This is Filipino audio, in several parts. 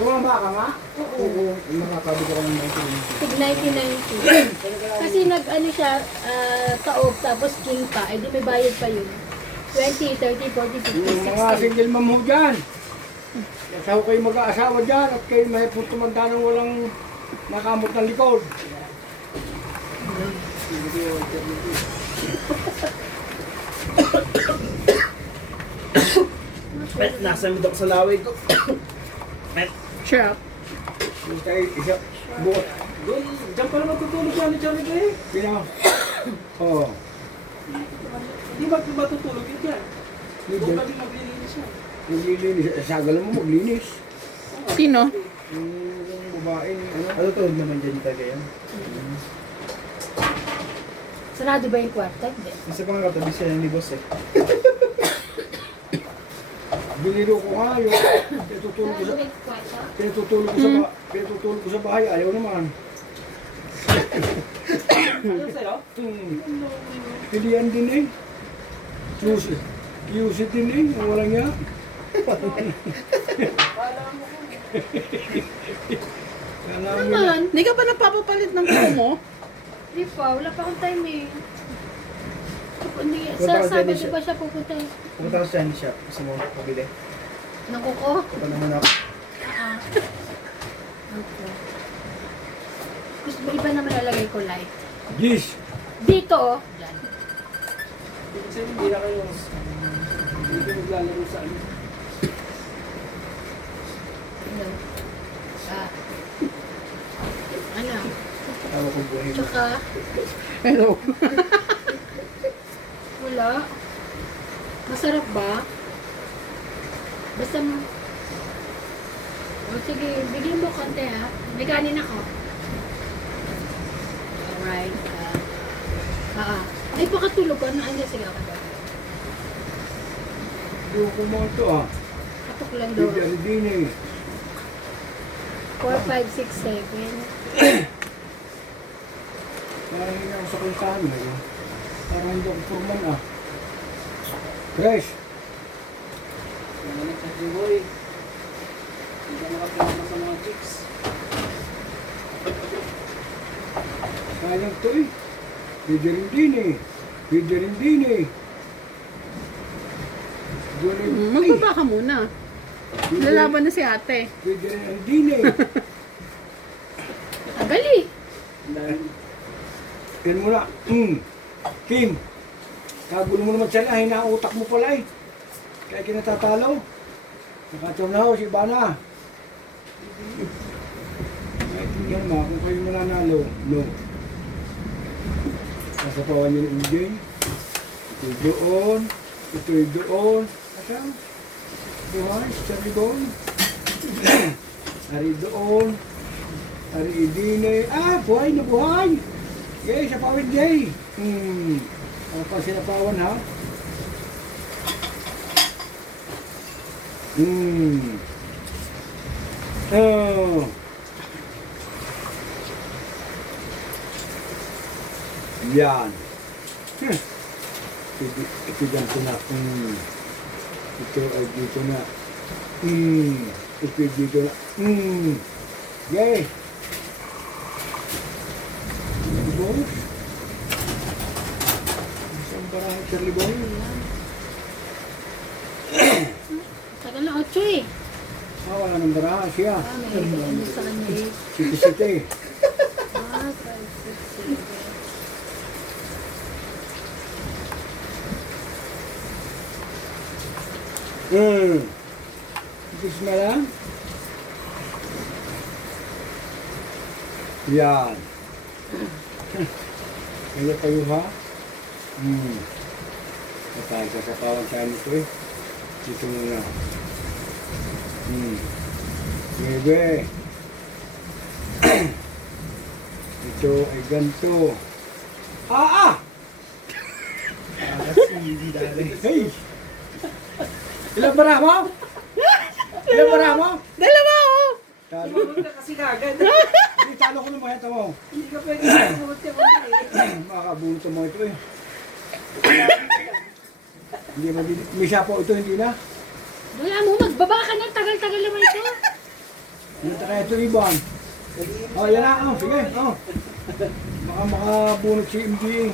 Tumama ka nga? Oo. Makakabi ka ng 1990. Kasi nag-ano siya, taob, tapos king pa, eh di may bayad pa yun. 20, 30, 40, 50, Yung mga 60. single mom ho dyan. Kasi ho kayo mag-aasawa dyan at kayo may tumanda ng walang nakamot ng likod. Nasa midok sa laway ko. Sure. Yung kayo isa buot. Doon, dyan pa naman tutulog yan ni Johnny Gray. Pina. Oo. Hindi ba matutulog yun dyan? Hindi Doon dyan. kami maglilinis yan. Naglilinis. Sagal mo maglinis. Sino? Yung babae. Ano? Ano to naman dyan talaga yan? Sarado ba yung kwarto? Hindi. Isa pa nga katabi siya ni boss eh. Biniro ko nga yun. Pinatutulog ko sa... yung kwarto? Pinatutulog ko sa bahay. Ayaw naman. Ano sa'yo? Pilihan din eh. QC din eh. Ang walang yan. Kala mo Naman. Hindi ka ba nagpapapalit ng kuko mo? Di pa, wala pa akong time eh. Hindi, Wala pa sa akong Sabado time eh. ba siya pupunta eh? Pumunta ka sa Shiny Shop. Gusto mo pabili. Ng kuko? Ito naman ako. Okay. Gusto ba iba naman lalagay ko light? Gis. Dito oh. Yan. Kasi hindi na kayo hindi kayo maglalaro sa ano. Ano? Ano? Tawa ko buhay mo. Tsaka, Hello. wala. Masarap ba? Basta sige, bigyan mo konti ha. May kanin ako. Alright. Ay, pakatulog ko. Ano? Ay, sige ako. Hindi ko mo ito ah. Katok lang daw. Pilihan din eh. 4, 5, 6, 7. Parang hindi ako sa kantahan eh. Parang hindi ako purman ah. Fresh. Yung anak sa Jiboy. Hindi ka nakapilama sa mga chicks. Sayang to eh. Pwede rin din eh. Pwede rin din eh. Pwede rin din eh. Magbaba ka muna. Lalaban na si ate. Pwede rin din eh. Tagali. Dahil Yan mo na. Kim. Kagulo mo naman siya na. Hinautak mo pala eh. Kaya kinatatalo. Nakataon na ho si Ivana. Yan mo, kung kayo mananalo, no. Nasa pawan niyo ng Indian. Ito'y doon. Ito'y doon. Asam? Buhay, sabi doon. Ari doon. Ari idine. Buhay na buhay. Yay, sa pawin yay. Ano pa sinapawan ha? Oh. Yan. Ito dyan ko na. Ito ay dito na. Ito dito na. Yay! Charlie Boy? Isang parang Charlie Boy? Tagal na 8 eh. Wala nang baraha siya. May ano sa kanya eh. Siti-siti. 5, 6, 7. Itis na lang. Yan. Kaya kayo ha? Patay ka sa pawang sa ano ito eh. Dito muna. Bebe. Ito ay ganito. Kasi hindi dali. Hey! Ilang bara mo? Ilang bara mo? Dalawa oh! Talo. Sumunod ka kasi kagad. Hindi, talo ko naman ito mo. Hindi ka pwede sumunod ka eh. Makakabunot mo ito eh. Hindi mabili. May siyapo ito, hindi na. Wala mo, magbaba ka na. Tagal-tagal naman ito. Hindi na kaya ito, Iban. Oh, yan na. Oh, sige. Oh. Baka makabunot si MDA.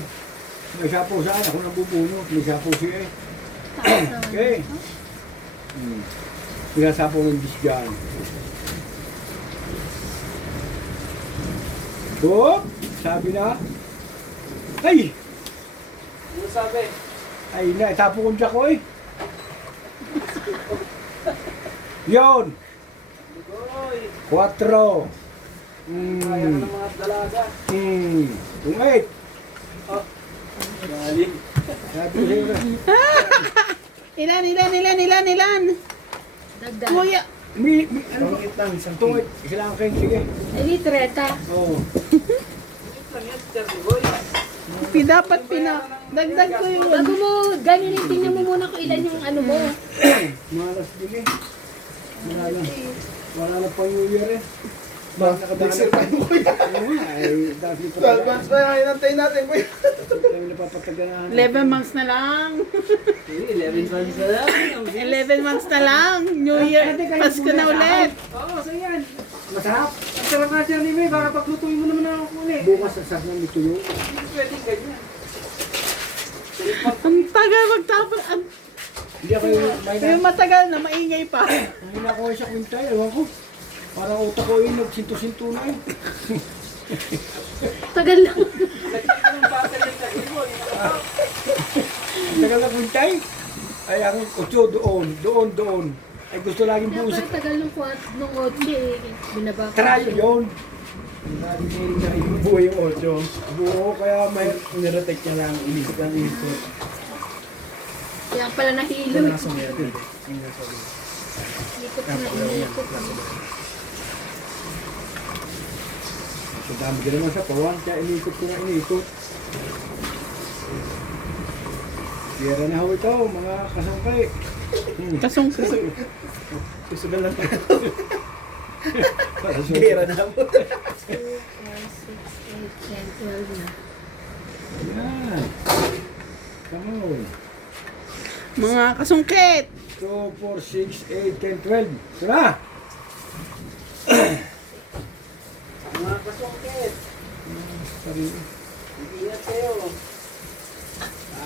May siyapo saan. Ako nabubunot. May siyapo siya eh. Taas naman. Okay. Pinasapo ng bis dyan. Oh, sabi na. Ay! Ano sabi? Ay na, itapo ko dyan ko eh. Yun! Boy, 4. kaya ka ng mga dalaga. Kung 8. Galing. Sabi ko sa'yo na. Ilan? Dagdag. Kuya, Ano ba? Pangit lang, isang Itong king. 8. Kailangan kayo, sige. Hindi, treta. Oo. Ito lang yan, Charlie Boy. dapat dagdag ko yun. Bago mo, ganyan, tingnan mo muna kung ilan yung ano mo. Malas din eh. Wala na pang New Year eh. Mixer tayo mo kuya. Oo nga, ay dati pa 12 months na yan, hinantayin natin kuya. Kami napapataganahan. 11 months na lang. 11 months na lang. 11 months na lang. New Year, Pasko na ulit. Oo, so yan. Masarap. Ang sarap nga Charlie May, baka paglutuin mo naman ako ulit. Bukas sa sarap ng ito yun. Hindi pwedeng ganyan. Ang tagal magtapos. Hindi ako Yung matagal na, maingay pa. Ang hinakuha sa kwintay, ewan ko. Parang utak ko yun, nagsinto-sinto na yun. Tagal lang. Nagtag ka ng bata ng Charlie Boy. Ang tagal na kwintay. Ay ako, otso, doon. Ay gusto laging buusin. Dapat tagal ng 8 eh. Binaba ko. Try yun. Buhay yung 8. Buo, kaya may... Nirotect niya lang, inisip lang inisip. Kaya pala Ito nahilo. na nasa meron. Yung nasa meron. Ikot na, inikot kami. Ang dami ka naman sa pawan, kaya inikot ko na inikot. Piyera na ho ito, mga kasangkay. Kasong Susugal lang tayo. Para sa... Gera na mo. 2, 4, 6, 8, 10, 12 na. Yan. Come on. mga kasungkit. 2, 4, 6, 8, 10, 12. Ito na. Mga kasungkit. Sarili. Ingat kayo.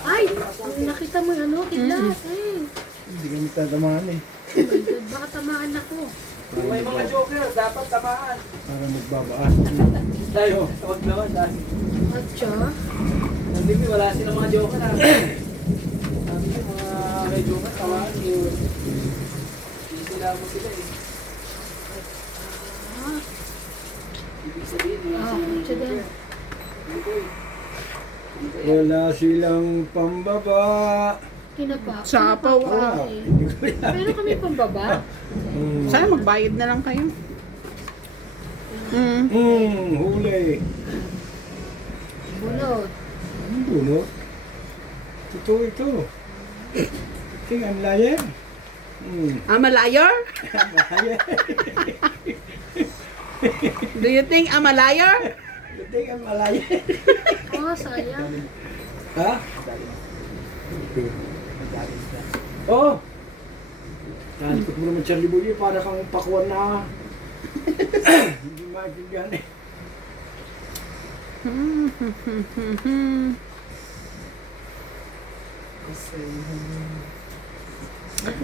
Ay! Ang nakita mo yung ano, kidlat. Ay! Hindi kami tatamaan eh. Oh my God, baka tamaan ako. Kung may mga joker, dapat tamaan. Para magbabaas. Dahil, huwag naman dahil. Atcha? Nandito, wala silang mga joker na. Sabi ko, mga may joker, tamaan yun. Hindi sila mo sila eh. Ah, Ibig sabihin, wala ah, silang atcha din. joker. Hindi ko eh. Wala silang pambaba. Kinapa. Sapaw, Ah, Eh. hindi ko yan. Meron kami pambaba. Sana magbayad na lang kayo. Huli. Bunot. Ang bunot. Ito. Ting, ang layer. I'm a liar? Layer. Do you think I'm a liar? Ting, ang malayer. Oh, sayang. Ha? Oh! Nalikot mo naman Charlie Boy, para kang pakuan na. Hindi maintindihan eh.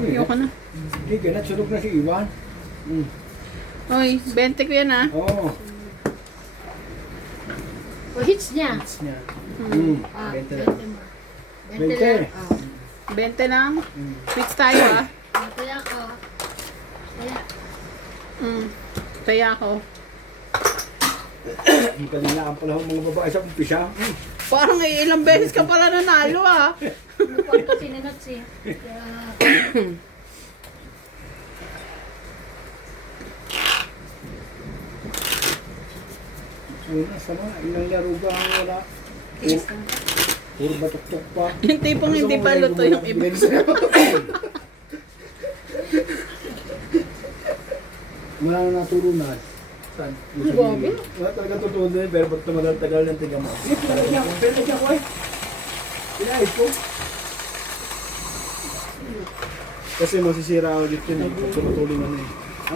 Ayoko na. Hindi, ganat, sunog na si Iwan. Oy, 20 ko yan ah. Oo. O, hits niya. Hits niya. Ah, 20 20 lang. mo. 20. 20 lang. Ah. 20 lang. Switch tayo ah. Kaya ka. Kaya. Taya ko. Ang kanilaan pala ang mga babae sa umpisa. Parang ilang beses ka pala nanalo ah. Ano po kasi ni Nuts eh. Kaya, Una, sama, ilang laro ba ang wala? Puro batok-tok pa. Yung tipong hindi pa luto yung iba. Wala na naturunan. Saan? Grabe. Wala talaga totoo din, pero pag tumagal-tagal ng tiga mo. Sige, pinalagyan ko eh. Pinayos ko. Kasi masisira ulit yun eh. Pag tumutuloy na eh.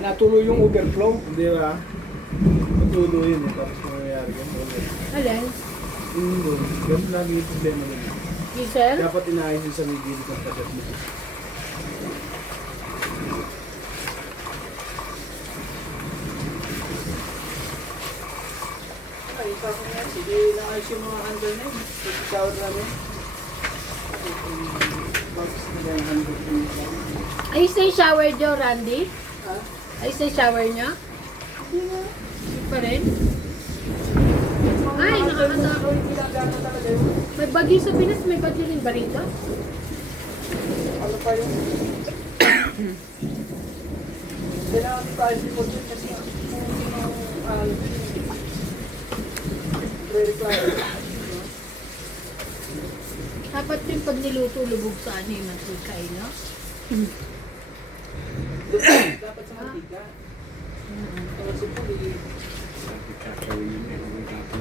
Natuloy yung overflow. Hindi ba? Matuloy yun eh. Tapos mangyayari yan. Alin? Doon. Ganun lagi yung problema nila. Diesel? Dapat inaayos yung sa may gilid ng tagat mo. Ay, sabi niya, sige, naayos yung mga handle na yun. Kasi shower namin. Tapos nila yung handle ko yung Ayos na yung shower niyo, Randy? Ha? Ayos na yung shower niyo? Hindi pa rin? Ay, nakakata. Ginagana talaga yun. May bagyo sa Pinas, may bagyo rin ba rito? Ano pa yun? Kailangan di tayo si Fortune kasi kung sino re-reply. Dapat yung pag niluto, lubog sa ano yung mantika, eh, no? Dapat sa mantika. Kaya si Puli,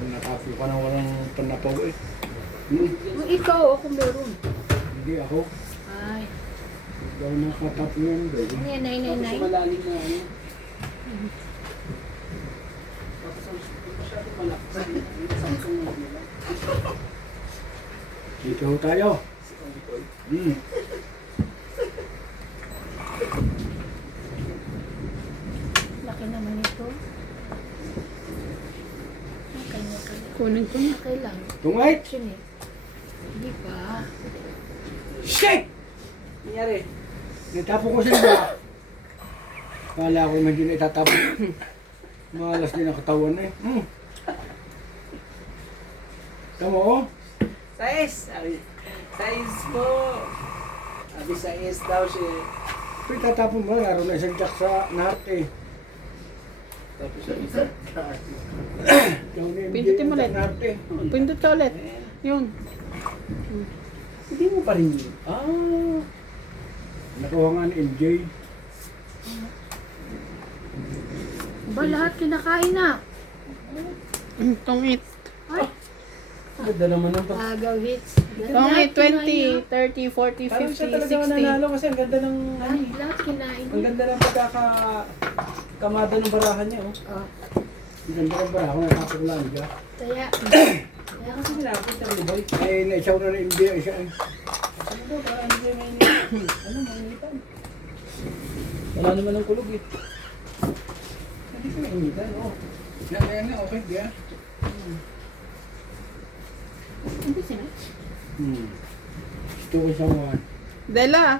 Nakapo ka na walang panapaw eh. Kung ikaw, ako meron. Hindi ako. Ay, Ikaw nakatapo yan. ano yan, nay, nay, tapos nay? yung malalim na ano. Tapos ang masyadong malakas. Samsung mo nila. Dito ho tayo. Hmm. Laki naman ito. Okay, okay. Kunin ko na. Okay lang. Tungay! Action eh. Hindi pa. Shit! Nangyari? Natapo ko sila. Kala ko medyo na itatapo. Malas din ang katawan eh. Hmm. Tama oh. Size! Sabi, size po! Sabi size daw siya. Pero itatapon mo, laro na isang jack sa nahat eh. Tapos siya isa. Pindutin mo ulit. Nahat eh. Pindot ka ulit. Yun. Hindi mo pa rin yun. Ah! Nakuha nga ni MJ. Ba, lahat kinakain na. Tungit. Ay, Ganda naman ng agaw hits. Tungit, 20, 30, 40, Parang siya 50, talaga 60. mananalo kasi ang ganda ng ano eh. Lahat kinain Ang ganda ng kamada ng barahan niya oh. Oh, Ang ganda ka ba? Ako natapos lang ka. kaya, Kaya kasi nilapit na ni Boy. Ay, naisaw na ni MJ isa eh. Ano ba? Parang hindi may ano, mainitan. Wala naman ng kulog eh. Hindi ko mainitan, oh. Yan na, okay, di ah. hindi sila. Gusto ko isang one. Dela.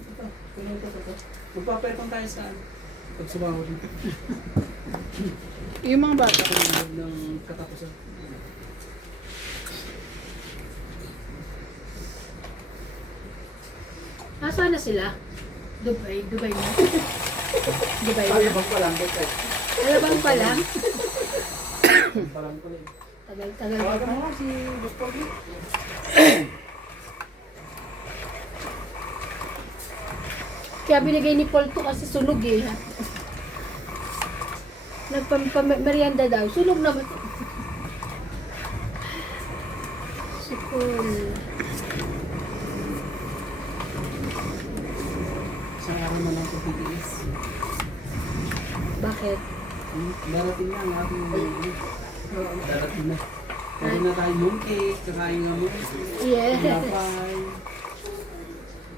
Ito, ito. Magpaperkon tayo saan? Pag sumahod Yung mga bata. ng katapusan. Nasaan na sila? Dubai, Dubai na. Dubai na. Alabang pa lang, Boy. Alabang pa lang. Parang ko lang. Tagal-tagal pa Tawagan pa. mo si Dr. Lee. Kaya binigay ni Paul to kasi sunog eh. Nagpamerienda daw. Sunog naman. Si Paul. Isang araw na lang ito titiis. Bakit? Darating na ang ating darating na. Pwede na tayo mooncake, kakain na mooncake. Yeah. Tinapay.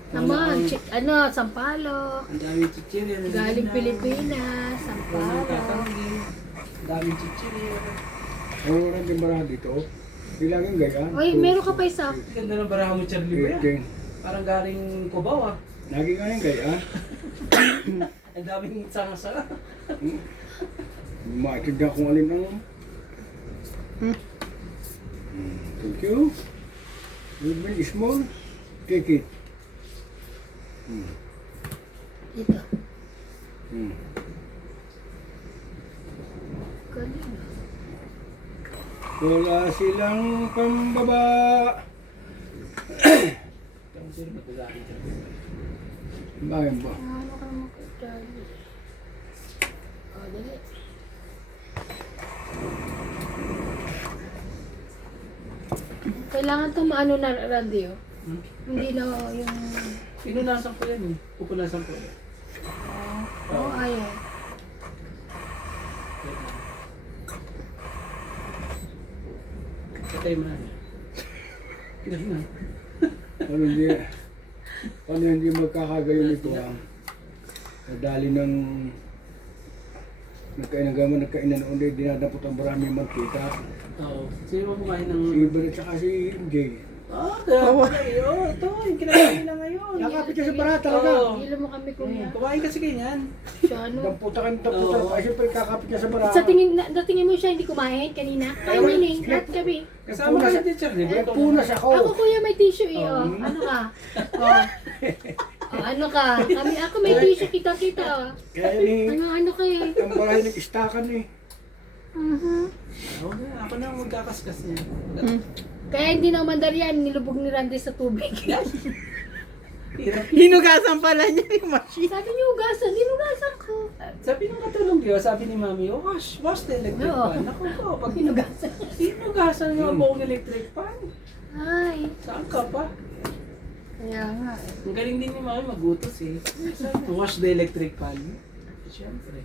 Naman, ano, Sampalok. Ang daming chichirya. Galing Pilipinas, Ang Sampalok. tatanggi. Ang daming chichirya. Ang oras din ba dito? Bilangin gaya. Oy, meron ka pa isa. Ang ganda ng baraha mo, Charlie ba yan? King. Parang galing Cubao ah. Lagi nga yung gaya. Ang daming sanga-sanga. Maintindihan kung alin ang... Thank you. Little bit small. Take it. Ito. Hmm. Galing. Wala silang pambaba. Ang sino ba ito sa akin? Bakit ba? Ano ka naman kay Charlie? dali. Kailangan itong maano na radio. Hmm? Hindi na yung... Pinunasan ko yan eh. Pupunasan ko. Oo, ayaw. Patay mo na. Ganun na. Paano hindi magkakagayon ito ang nadali ng nagkainan noon din dinadapot ang maraming mantika. Oo. Sino mo kumain ng... Si Iber at saka si MJ. Kaya pala eh. Ito, yung kinakain na ngayon. Nakapit ka sa bara talaga. Oo. Hilo mo kami kuya. Kumain kasi ganyan. Siya ano? Damputa ka ng damputa. Oo. Ay, siyempre kakapit ka sa bara. Sa tingin, natingin mo siya hindi kumain kanina? Kain yun eh, lahat kami. Kasama ka sa teacher, di ba? Punas ako. Ako kuya may tissue eh, oh. Ano ka? Oh. Oh, ano ka? Ako may tissue, kita-kita oh. Kaya ni, Ano ka eh? ang barahin nag-istakan eh. Ako na ang magkakaskas niya. Kaya hindi na umandar yan, nilubog ni Randy sa tubig. Hirap. Hinugasan pala niya yung machine. Sabi niyo, hugasan, hinugasan ko. Sabi nung katulong ko, sabi ni Mami, wash the electric Oo. pan. Ako po, pag Hinugasan. hinugasan nga buong electric pan. Ay, Saan ka pa? kaya nga eh. Ang galing din ni Mami magutos eh. Sabi mo, wash the electric pan. Siyempre.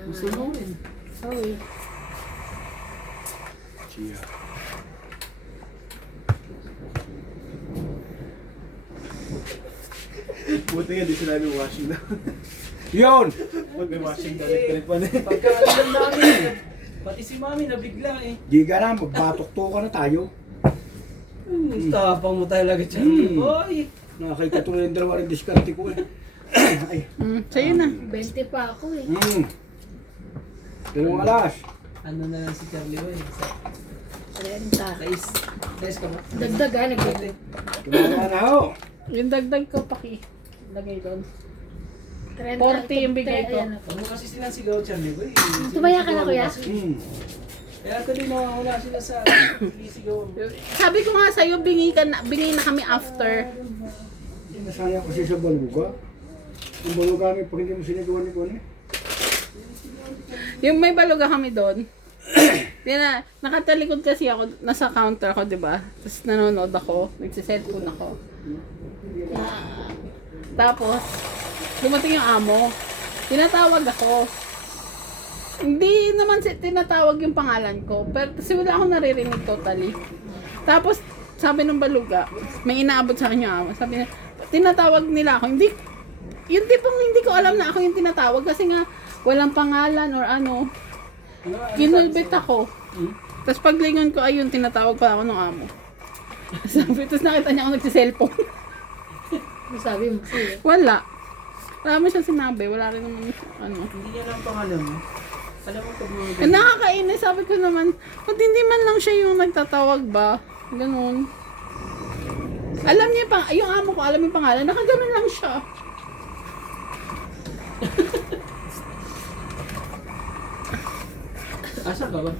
Gusto mo rin. Sorry. Siya. Buti nga, di sinabi washing na. Yun! Pag may washing na electric pan eh. Pagka alam namin, pati si Mami nabigla eh. Di ka na, magbatok-to na tayo. Tapang mo talaga dyan. Hoy! Nakakikatuloy yung dalawa rin diskarte ko eh. Ay. Sa'yo na. 20 pa ako eh. Dalawang alas. Ano na lang si Charlie Boy? 30. Sais ka ba? Dagdag ha, nagdagdag. Tumama na ako. Yung dagdag ko, paki. Lagay doon. 30, 40 yung bigay ko. ayan, Huwag mo kasi sinasigaw, Charlie Boy. Tumaya ka na, kuya? Kaya ko din nawawala sila sa sinisigaw. Sabi ko nga sa'yo, bingi na kami after. Nasaya kasi sa baluga. Ang baluga kami pag hindi mo sinagawa ni Kone. Yung may baluga kami doon. Nakatalikod kasi ako, nasa counter ako, di ba? Tapos nanonood ako, nagsiselfone ako. Tapos, dumating yung amo. Tinatawag ako. Hindi naman tinatawag yung pangalan ko. Pero kasi wala akong naririnig totally. Tapos, sabi ng baluga, may inaabot sa akin yung amo. Sabi niya, tinatawag nila ako. Hindi, yung tipong hindi ko alam na ako yung tinatawag kasi nga walang pangalan or ano. Kinulbit ako. Tapos paglingon ko, ayun, tinatawag pa ako ng amo. Sabi, tapos nakita niya ako nagsiselfone. Sabi mo siya. Wala. Wala mo siyang sinabi. Wala rin naman, ano. Hindi niya lang pangalan mo. Alam mo pag mga Eh, nakakainis. Sabi ko naman, kung hindi man lang siya yung nagtatawag ba? Ganun. Alam niya yung amo ko, alam yung pangalan. Nakaganon lang siya. Asa ka ba?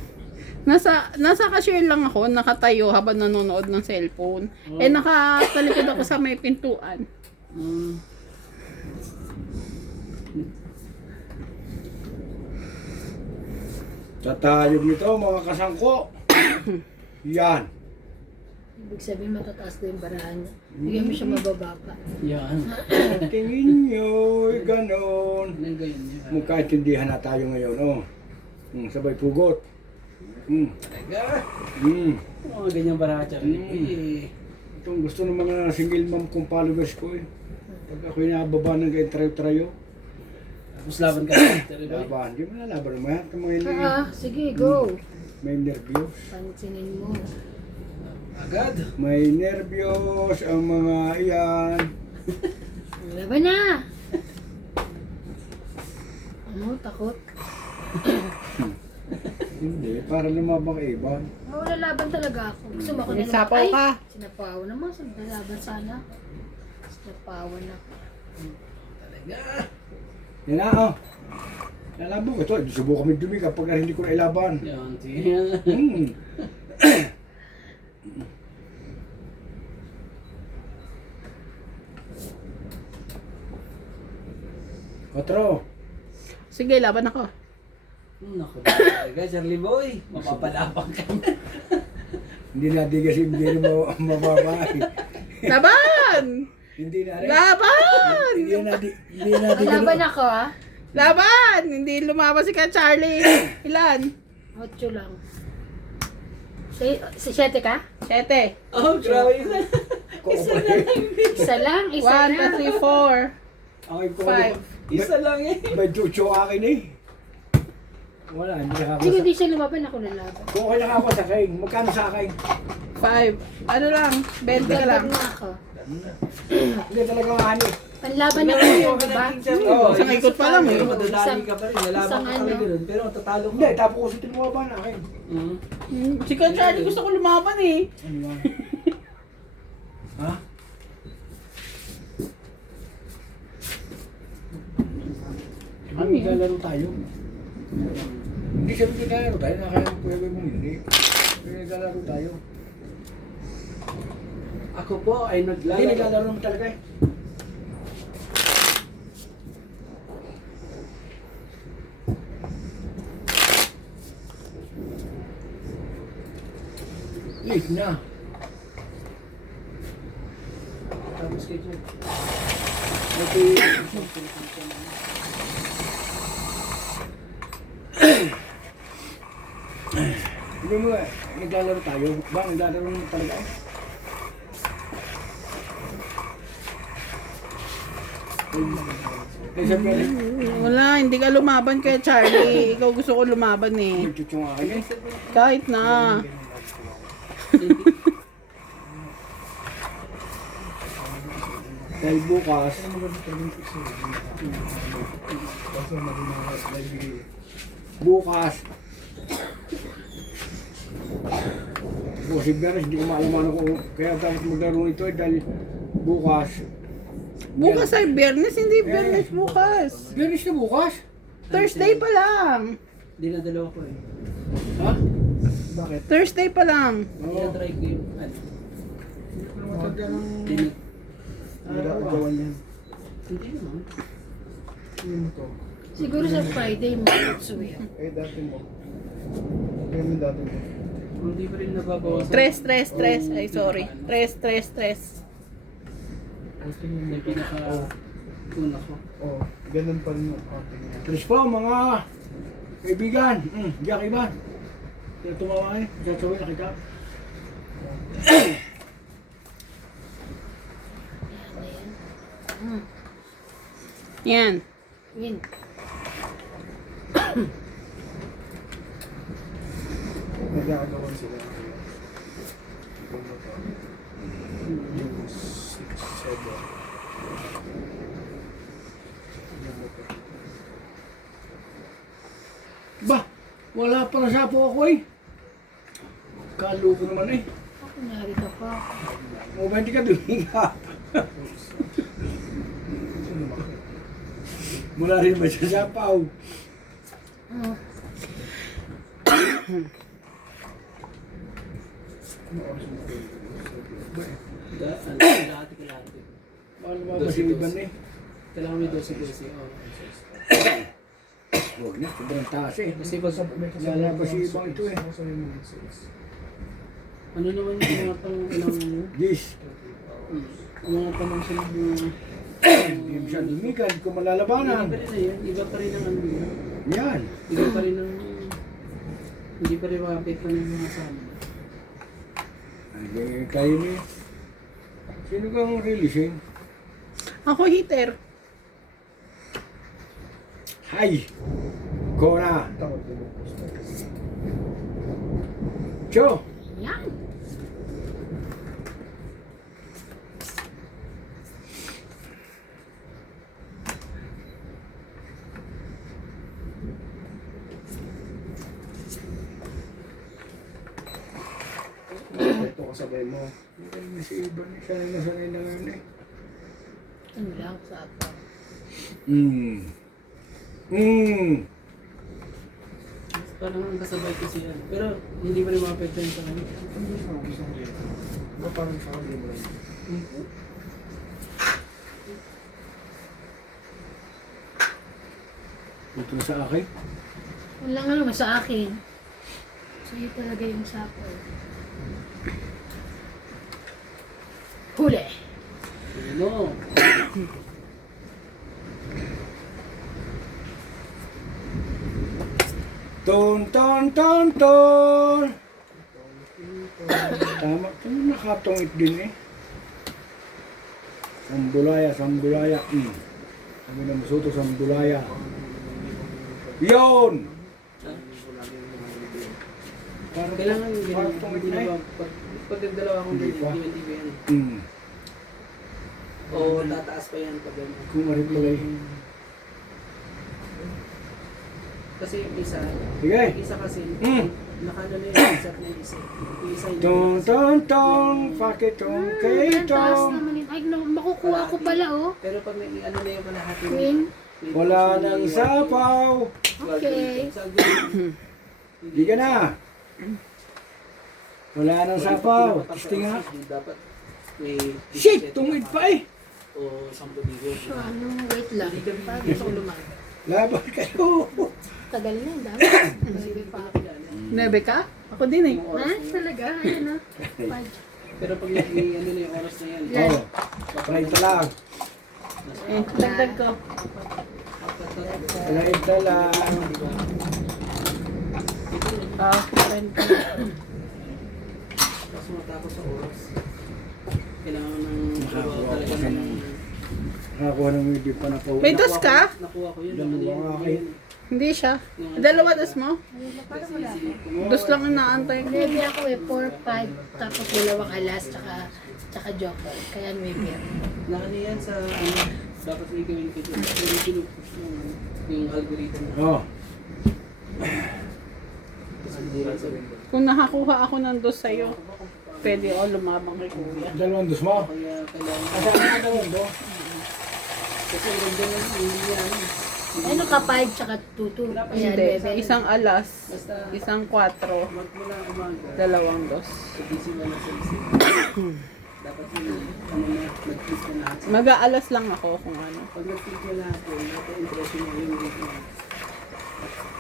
Nasa cashier lang ako, nakatayo habang nanonood ng cellphone. Eh, nakatalikod ako sa may pintuan. Tatayog nito mga kasangko. Yan. Ibig sabihin matataas ko yung barahan niya. Bigyan mo siya mabababa. Yan. Tingin nyo, ganon. Nang ganyan niya. Magkaintindihan na tayo ngayon, oh. Sabay pugot. Talaga. Mga ganyang baraha, Charlie Boy eh. Itong gusto ng mga single mom kong followers ko eh. Pag ako'y nakababa ng ganyan trayo-trayo, Tapos laban ka sa Charlie Boy. laban. Di mo na laban mo yan. Itong mga Sige, go. may nervyos. Pansinin mo. Agad. May nervyos ang mga iyan. Laban na! Ano, takot? Hindi, para lumabang iba. Wala laban talaga ako. Gusto mo ako na Sapaw Ay, ka. sinapawan naman. Laban sana. Sinapawan ako. Talaga. Yan na, oh. Lalabang ito. Subukan kami dumi kapag hindi ko na ilaban. Yan, tingnan. Otro. Sige, laban ako. Naku, talaga, Charlie Boy. Mapapalapang ka. Hindi natin kasi hindi mo mababay. Laban! Hindi na rin. Laban! Hindi natin Laban ako ah. Laban! Hindi lumaban si Ka Charlie. Ilan? 8 lang. Si 7 ka? 7. Oh, grabe na. Isa lang, isa 1, lang. 2, 3, 4. Okay po. 5. Isa lang eh. May chucho akin eh. Wala, hindi Hindi ko nakapasa. di siya lumaban, ako lalaban. Kung okay nakapasa sa akin, magkano sa akin? 5. Ano lang? 20 ka lang. Laban na ako. Hindi talaga ani. Panlaban na ko yun, diba? Oo, isang ikot pa lang eh. Pero madadali ka pa rin. Lalaban Isang ka pa rin ano. ganun. Pero tatalo ka. Hindi, tapos ko si tinuwa na akin. Si Ka Charlie gusto ko lumaban eh. Ano ba? Ha? Ano, naglalaro tayo? Hindi siya naglalaro tayo, nakaya mo kuya mo hindi. Pero naglalaro tayo. Ako po ay Hindi, naglalaro. naglalaro naman talaga eh. Late na. Tapos kay Jack. Hindi mo eh, naglalaro tayo. Ba, naglalaro naman talaga eh. Eh, sabi niya, Wala, hindi ka lumaban kay Charlie. Ikaw gusto ko lumaban eh. nagchuchong akin eh. Kahit na. Dahil bukas, bukas, si Beres, hindi ko maalaman ako. Kaya tapos maglaro nito eh, dahil bukas. Bukas ay Biyernes, hindi Biyernes bukas. Beres na bukas? Thursday pa lang. Dinadalawa ko eh. Ha? Bakit? Thursday pa lang. Oo. Dinatry ko yung ano. Hindi ko naman tanda ng... Dinat- Nagagawan yan. Hindi naman. Hindi mo to. Siguro sa Friday mo suya. Eh, dati mo. Kaya mo dati mo. Hindi pa rin nababawasan. Tres. Ay, sorry. Tres. Yung pinaka una ko. Oh, ganun pa rin yung acting niya. Tres po, mga kaibigan. Jackie ba? Kaya tumawa eh. Sasabihin na kita. Yan. Yun. Nagagawan sila. Kung mo to. Yung 6, 7. Yung mo to. Ba, wala pa na sapo ako eh. Kaluko naman eh. Ako narito pa. Mabenti ka dun ka. Mula rin ba siya sapaw? Ano oras mo to? Kalahati. Paano ba si Iban eh? Kailangan may 12. Oh. Huwag na, sobrang taas eh. Kasi pag Lalabas si Ibang ito eh. ano naman yung mga pang ilang Yes. mga panungsunod na Hindi siya lumigan kung malalabanan. iba pa rin na yun. Iba pa rin ang ano yun. Yan. Iba pa rin ang hindi pa rin makapit ng mga sama. Ay, kayo niyo. Sino kang releasing? Ako hitter. Hi! Kona! Takot din mo. Yan. Cho! Ito kasabay mo. Hindi si Iban eh. Sanay na ngayon eh. Ano lang sa ato. Parang ang kasabay ko siya. Pero hindi pa rin makapit yun sa kanya. Ba parang sa kabili mo lang. Ito na sa akin. Wala nga naman sa akin. Sa'yo talaga yung sapo. Huli. Ano? Ton, ton, ton, ton. Tama. Ito nakatungit din eh. Sambulaya, sambulaya. Kami na masuto, sambulaya. Yun! Parang Kailangan yun, parang tungit hindi na na eh. ba, pag nagdalawa akong Hindi pa. hindi ba yan? Hmm. O tataas pa yan pag ano. Kung maripulay. Kasi yung isa, Sige. yung isa kasi, Mm. nakano na yung isa na yung isa. Yung isa hindi. Ton, ton, ton. Pakitong kay Ang taas ton. naman yun. Ay, makukuha ko pala, oh. Pero pag may ano na yung kalahati. Queen. Wala nang sapaw. Okay. Hindi ka na. Wala nang sapaw. Testing nga. Dapat may Shit! Tungid pa eh. o 10,000. So, ano, wait lang. Parang gusto ko lumaga. Laban kayo. Tagal na, ang dami. Baby pa ako. Nebe ka? Ako din eh. Ha? Talaga? Ayan na. Pero pag may ano na yung oras na yan, Yan. Oh, try ito lang. Eh, dagdag ko. Try ito lang. Ah, 40. tapos matapos sa oras, kailangan ng trabaho Nakakuha talaga ko sa ng... Nakakuha ng hindi pa na po. May dos ka? Nakuha ko yun. Dalawa kayo. Hindi siya. Dalawa dos mo? Parang wala. Dos lang ang naantay ko. Maybe ako eh, 4, 5, tapos dalawang alas, tsaka joker. Kaya maybe ako. Nakano yan sa ano, dapat may gawin ko dyan. Pero pinupush yung algorithm na. Oh. Kasi hindi rin sabi ko. Kung nakakuha ako ng dos sa'yo, pwede ako lumabang kay kuya. Dalawang dos mo. Kaya kailangan... Kasama ka dalawang dos. Kasi ang ganda lang, hindi yan. Ano ka, 5 tsaka 2, 2. Ayan, Hindi. bebe. Isang alas, Basta isang 4, magmula umaga, dalawang dos. pagising mo na sa isip. Dapat yun, ano na, mag-click na lahat. Mag-aalas lang ako kung ano. Pag nag-click na lahat yun, nata-impression mo yung video.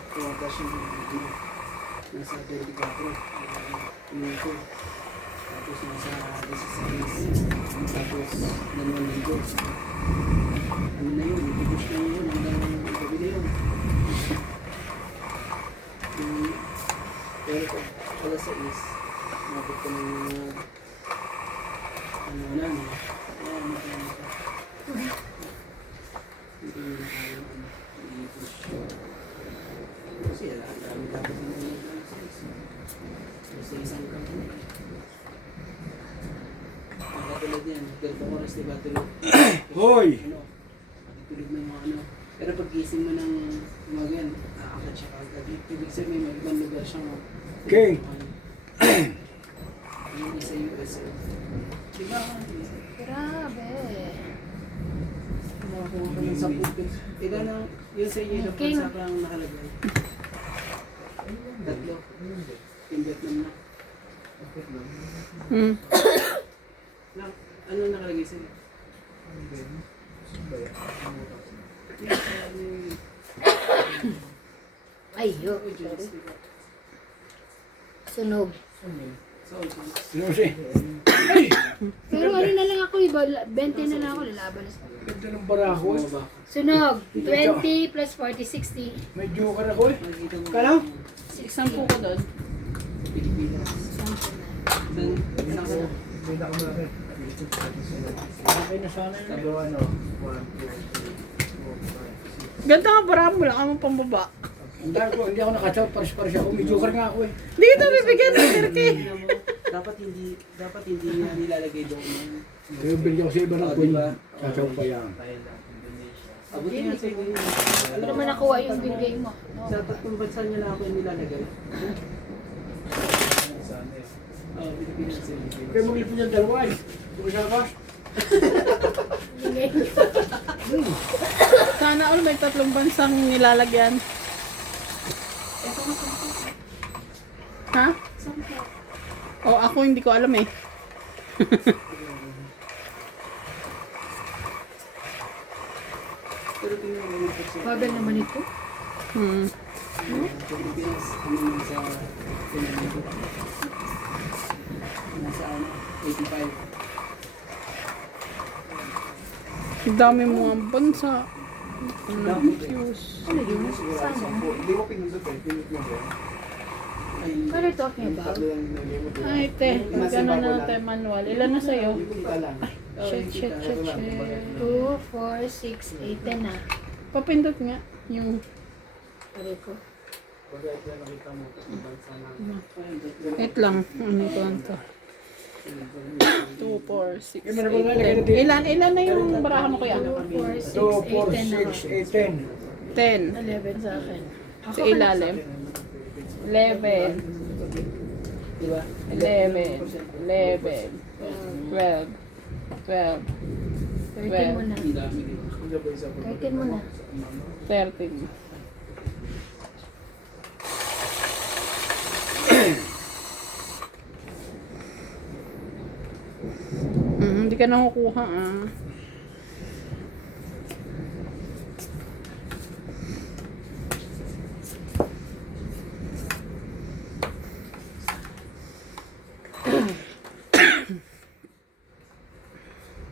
Tumatas yung video. Nasa 24 minuto. Tapos nasa 16. Tapos 2 linggo. Ano na yun, i-push na yun hanggang gabi na yun. Pero pag alas 6, mabot ko ng ano na, i-push. Kasi ang dami dapat yung sa isang company. Ang katulad yan, ganito oras diba tulog? Hoy! Ano, tulog ng mga ano. Pero pag gising mo ng mga ganyan, nakakad siya kagad. Ibig sabihin may ibang lugar siyang Okay. yung isa USA. Diba? Grabe. Nakakuha ko ng 10 Ikaw na, yun sa inyo, Okay. sa kang nakalagay. 3. Yung Vietnam na. Hmm. Na, ano nakalagay sa'yo? Ay, yo. Sunog. Sino siya? Pero ano na lang ako, iba, 20 na lang ako, lalaban na sa Ganda ng barako eh. Sunog. 20 plus 40, 60. May joker ako eh. Nakikita mo. Kala? Isang po ko doon. Pilipinas. Something na. Saan ka na? Okay na sana yun. Sabi ko ano, 1, 2, 3, 4, 5, 6. Ganda nga para mo lang ang pambaba. Ang dami ko, hindi ako nakachot. Paris-paris ako. May joker nga ako eh. Dito, bibigyan ng Turkey. Dapat hindi niya nilalagay doon. Kaya binigyan ko sa iba ng Oh, queen. diba? Sasaw pa yan. Thailand, Indonesia. Abuti nga sa inyo. Hindi naman nakuha yung binigay mo. Sa tatlong bansa niya na ako yung nilalagay. Sana eh. Oh, Pilipinas eh. Kaya maglipin yung dalawa eh. Kung isa ka. Binigay. Sana all may 3 bansang nilalagyan. Ha? O ako hindi ko alam eh. Pero tingnan mo yung pagsa. Bagal naman ito. Pilipinas, kami nasa Pinamito. Nasa 85. Ang dami mo ang bansa. Confused. Ano yun? Saan? Hindi mo pinundot eh. Pinundot mo ba? What are you talking about? Tatlo lang nilagay mo. Ay, te. Magkano na tayo manual? Ilan na sa'yo? Yung kita lang. Shit. 2, 4, 6, 8, 10 na. Papindot nga. Yung Pare ko. Baga ito yung nakita mo. Ang bansa na. wait lang. Ano ito? 2, 4, 6, Yung ano ba nga, lagay 8, 10. Ilan na yung baraha mo kuya? 2, 2, 4, 6, 8, 10 na. 4, 6, 8, 10. 11 sa akin. Sa ilalim. 11. Diba? 11. 11. 12. 12. 13 mo na. Ang dami dito. 13 mo na. 13. Hindi ka nakukuha ah.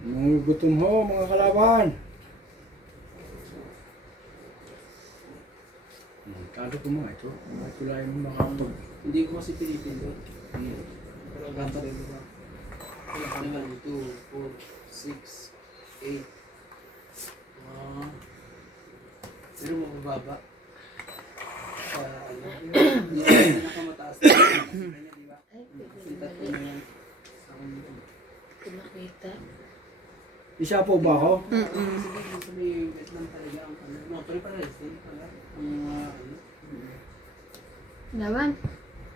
Mga gutom ho, mga kalaban. Kado ko mga ito. Mga kulay mo mga ito. Hindi ko kasi pinipindot. Pero ganito rin diba? Wala ka naman 2, 4, 6, 8. Pero mabababa. Ano? Yung pinakamataas na nakita niya, di ba? Ay, Yung tatlo na yan. Sa akin yun. nakita. Isa po ba ako? Sige, sa may Vietnam talaga ang ano. No, pero pares din pala. Ang mga ano. Laban.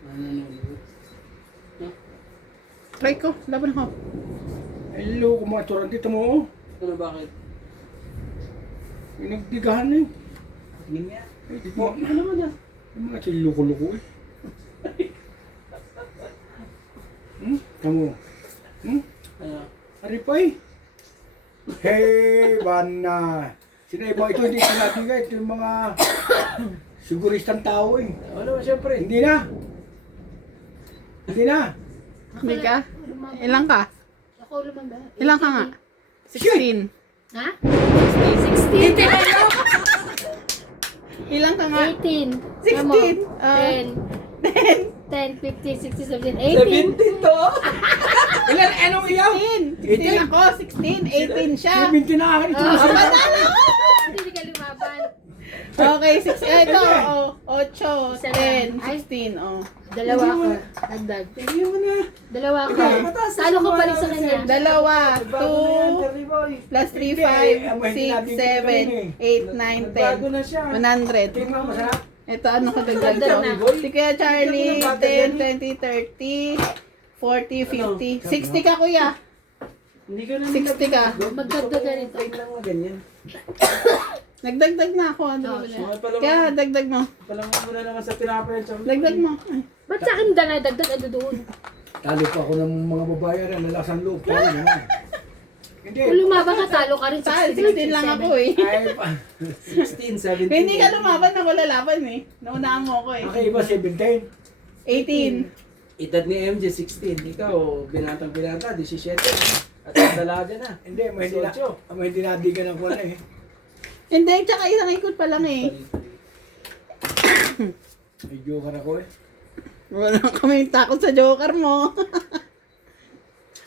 Nanonood. No? Try ko. Laban ako. Hello, kung mga turang dito mo. Oh. Ano bakit? Yung nagdigahan na yun. Tingin niya. Eh, di Oh, mo. ikaw naman yan. Yung mga siluko-luko eh. Kamu. Ano? Aripay. Hey, bana. Sinaiba ito, hindi sinatiga. Ito yung mga siguristang tao eh. Ano, syempre. Hindi na. Hindi na. Hindi ka? Ilang ka? Ako lumanda. Ilang ka nga? 16. Ha? 16. Ilang ka nga? 18. 16. 10. 10, 15, 16, 17, 18. 17 to! Ilan? Anong iyaw? 16 ako, 16, 18 siya. 17 na akin. Hindi ka lumaban. Okay, 6, ito, 8, Isa lang. 10, 16, Dalawa ka. Dagdag. Hindi mo na. Dalawa ka. Talo ka pa rin sa kanya. Dalawa, Bago na yan, 2, Terry Boy. plus 3, 5, 6, 7, 8, 9, Bago 10, na siya. 100. Tingnan mo, masarap. Ito, ano ka dagdag Dagdag ko? na. Si Kuya Charlie, 10, 20, 30, 40, 50. 60 ka, Kuya. Hindi ka na 60 ka. Magdagdag ka rito. Wait lang mo, ganyan. Nagdagdag na ako. Ano ba siya. yan? Kaya dagdag mo. Palang mo na naman sa tinapay. Dagdag mo. Ay. Ba't sa akin dagdag ano doon? Talo pa ako ng mga babayan na lalasang loob. Talo naman. Hindi. Kung lumaban ka, talo ka rin. Sa 16 lang ako eh. Ay, 16, 17. Hindi ka lumaban na wala laban eh. Naunahan mo ako eh. Nakaiba 17. 18. Edad ni MJ, 16. Ikaw, binatang-binata, 17. At ang dalaga na. Hindi, may hindi nadigan ako na eh. Hindi, tsaka isang ikot pa lang eh. May joker ako eh. Wala kami takot sa joker mo.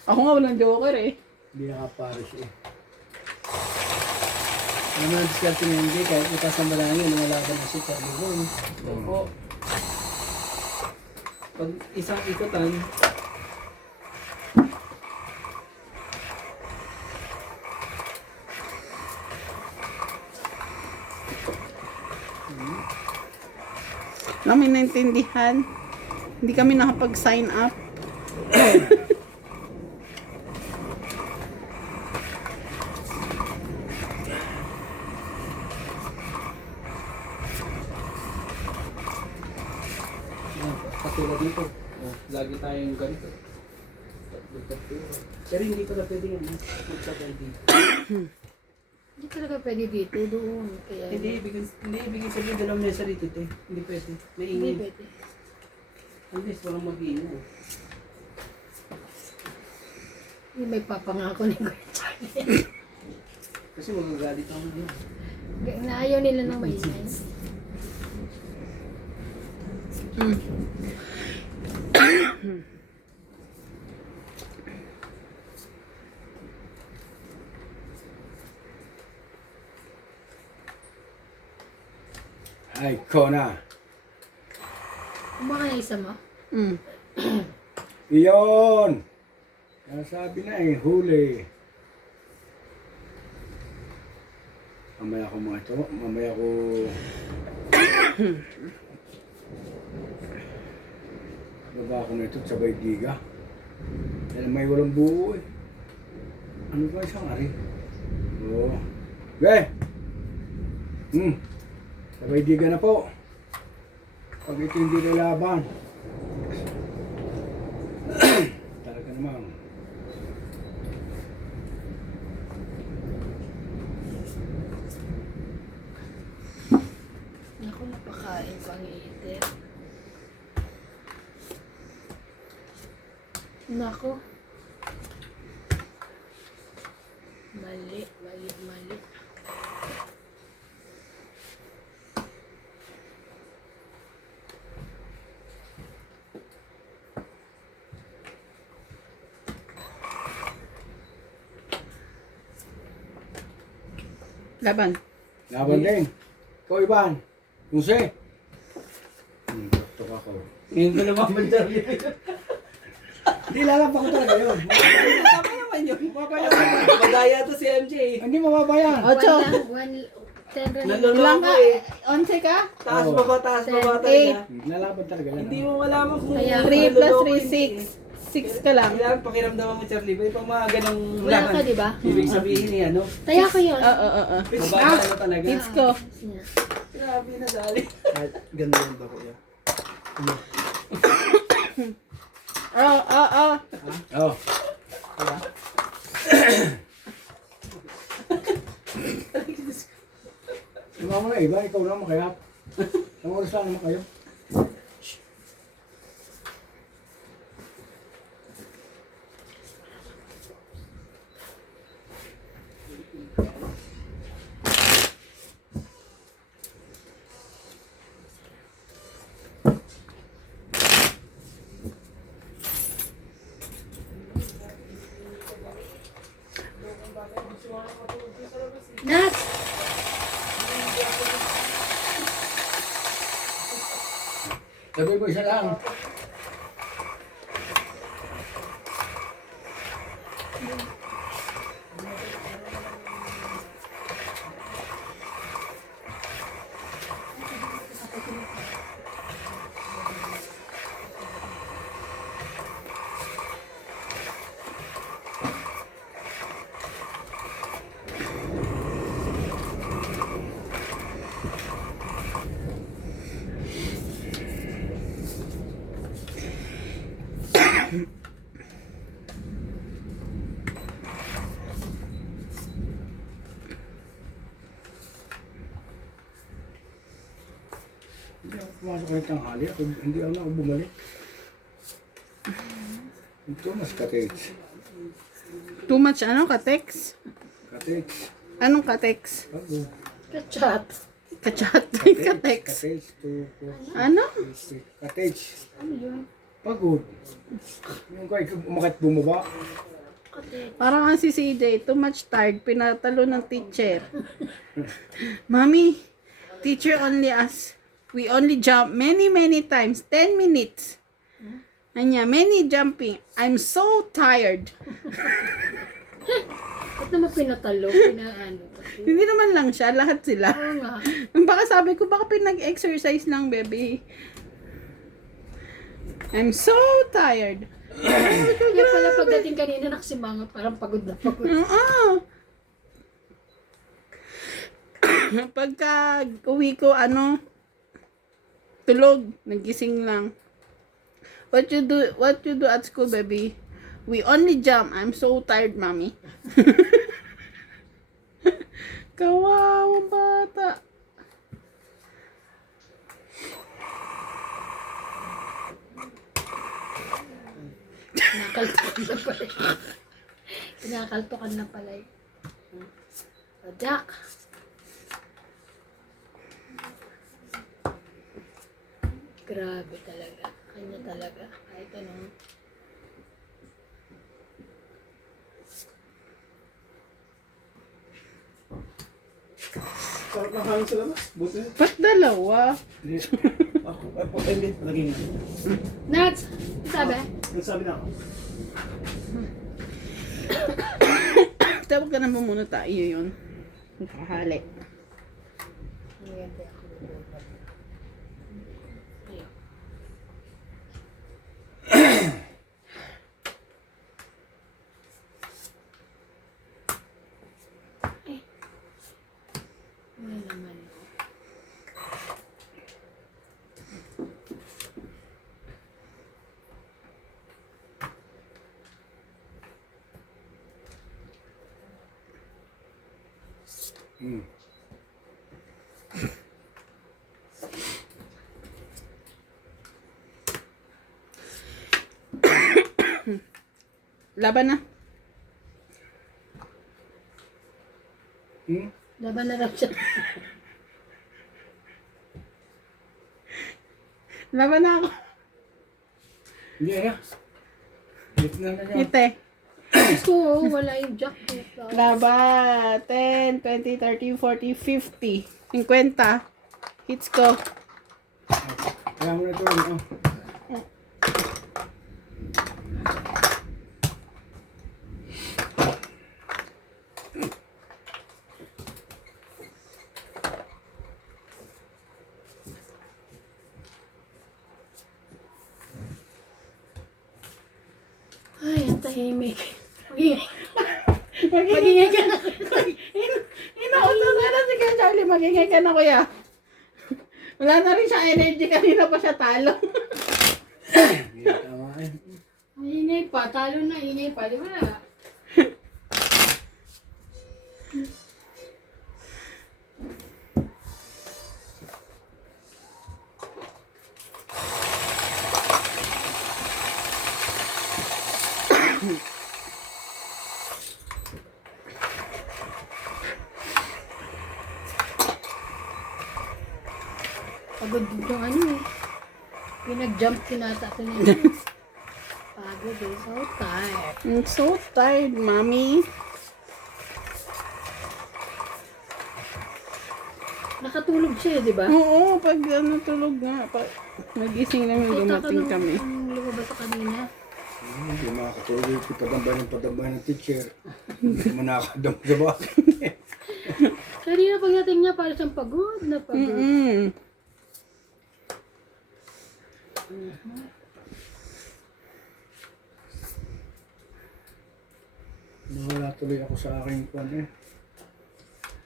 Ako nga walang joker eh. Hindi nakapares eh. Ano ang diskarte ni MJ, kahit itas ang malangin, lumalaban na si Charlie Boy. Opo. Pag isang ikutan, Namin naintindihan. Hindi kami nakapag-sign up. katulad dito. Lagi tayong ganito. Pero hindi ko na pwede yan. Magsagal dito. Hindi talaga pwede dito, doon. Kaya Hindi ibigin sabihin dalawang mesa rito, te. Hindi pwede. May hindi ingay. pwede. Unless walang mag-iingay. Hindi may papangako ni Kuya Charlie. Kasi magagalit ako ngayon. Naayaw nila ng mainay. Ay, ko na. Kumaka na isa mo? Mm. Iyon! Nasabi na eh, huli. Mamaya ko mga ito, mamaya ko... Baba ko na ito, sabay giga. Dahil may walang buo eh. Ano ba isang ari? Oo. Okay! Sabay giga na po. Pag ito hindi lalaban. Talaga naman. Naku, napakain pang iiter. Naku. Mali. Laban. Laban din. Ikaw, Ivan. Kungse. Tok ako. Ngayon ko naman mandali. Hindi, lalaban ko talaga yun. Tama naman yun. Madaya to si MJ. Hindi mababayan. Ocho. 10 Naloloko Ilang ka? eh. 11 ka? Taas Oo. baba talaga. Lalaban talaga yan. Hindi mo malaman kung Kaya, 3 plus naloloko 3, hindi. 6. 6 ka lang. Kailangan pakiramdaman mo, Charlie. Ba, pag mga ganong Wala ka, di ba? Ibig sabihin ni ano? Taya ko yun. Oo. Mababa na talaga. Hits ko. Grabe na dali. Kahit ganda yan ba kuya? Oo. Oh. Ikaw mo na, Iba. Ikaw na makayap. Ang oras lang naman kayo. Nak! Sabi mo isa lang. Hindi ako pumasok ng tanghali. Hindi ako na bumalik. Ito mas kateks. Too much ano, ka-text? Kateks. Anong ka-text? Pagod. Kachat. Ka-chat. Ka-text. Kateks. Ano? Kateks. Ano yun? Pagod. Yung kay umakit bumaba. Kate. Parang ang si CJ, too much tired, pinatalo ng teacher. Mommy, teacher only us. We only jump many times. 10 minutes. Anya, many jumping. I'm so tired. Ba't naman pinatalo? Pinaano? Hindi naman lang siya, lahat sila. Oo nga. Baka sabi ko, baka pinag-exercise lang, baby. I'm so tired. Kaya pala pagdating kanina nakasimangot, parang pagod na pagod. Oo. Pagka uwi ko, tulog, nagising lang. What you do at school, baby? We only jump. I'm so tired, mommy. Kawawang bata. Kinakaltukan na pala. Kinakaltukan na pala. Jack. Grabe talaga. Kanya talaga. Kahit anong. Sarap ng hangin sa labas. Buti. Ba't dalawa? Hindi. Ako, hindi. Laging. Nuts! Sabi? Nagsabi na ako. Tawag ka na muna tayo yun. Nakahali. Ano naman? Hmm. Laban na. Hmm? Laban na raw siya. Laban na ako. Hindi na. Dito na na yan. Ite. Gusto ko, wala yung jack. Laban. 10, 20, 30, 40, 50. 50. Hits ko. Kaya mo na ito. Oh. Ay, ang tahimik. Magingay. Magingay ka na. Inautos na si Kuya Charlie. Magingay ka na, kuya. Wala na rin siya energy. Kanina pa siya talo. Hindi tama eh. Ingay pa, talo na, ingay pa. Di ba na? Pagod din yung ano eh. Pinag-jump kinata ko niya. Pagod eh. So tired. I'm so tired, mommy. Nakatulog siya eh, di ba? Oo, pag tulog nga. Pag nagising lang yung dumating kami. Nung lumabas ka kanina. Hindi makakatulog yung padambay ng teacher. Hindi mo nakakadam sa bahay. Kanina pagdating niya, parang siyang pagod na pagod. Mm-mm. Nawala tuloy ako sa aking kwan eh.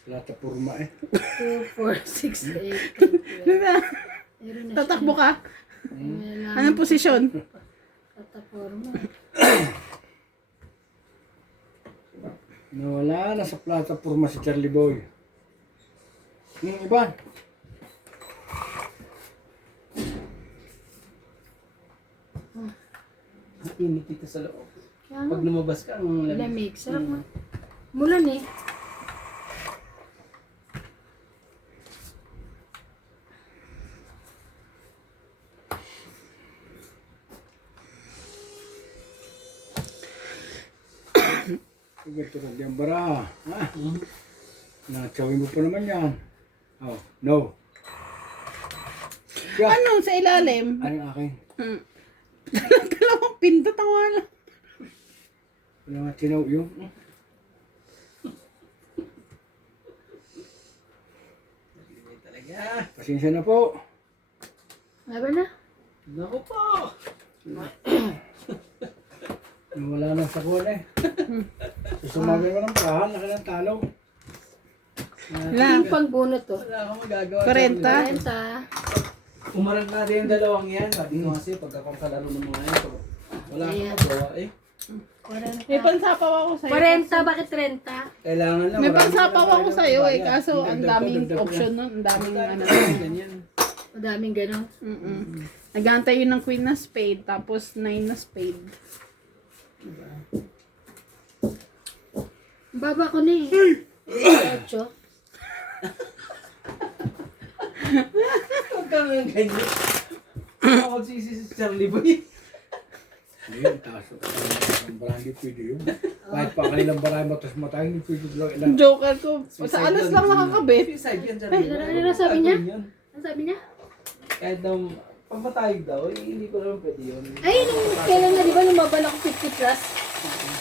Plataporma eh. 2, 4, 6, 8. Diba? Meron na Tatakbo siya. ka? Wala. Anong posisyon? Tataporma. Nawala na sa plataporma si Charlie Boy. Yung iba. Ang init dito sa loob. Kaya Pag lumabas ka, ang lamig. lamig. Sarap mo. Mulan eh. Tulad yan bara. Ha? Natsawin mo pa naman yan. Oh, no. Yeah. Ano sa ilalim? Ano yung akin? Mm. Dalawang pindot ang wala. Wala nga tinaw yung. Talaga. Pasensya na po. Laban na. Naku po. Wala na sa kuwan eh. Susumabi mo ng pahan, naka ng talo. Lang. Yung pagbunot to. Wala akong magagawa. 40. Renta. Umarag natin yung dalawang yan. Sabi ko kasi pagkakong kalaro ng mga yan. Wala akong Ayan. magawa eh. May pansapaw ako sa'yo. 40, bakit 30? Kailangan lang. May marami pansapaw na ako tayo sa'yo eh, bayad. kaso ang daming option nun, ang daming ano. Ganyan. Madaming gano'n. Nag-aantay yun ng queen na spade, tapos 9 na spade. Ang baba ko na eh. 8. Huwag ka nga ganyan. Ako si Charlie Boy. Hindi, taas. Ang barangay pwede yun. Kahit pa kanilang barangay matas matay, hindi pwede lang ilang. Joker ko, sa alas lang nakakabit. Suicide yan, Charlie Boy. Ano sabi niya? Gagawin yan. Ano sabi niya? Kahit na pampatayog daw, hindi ko naman pwede yun. Ay, nung kailan na, di ba, lumabal ako 50 plus?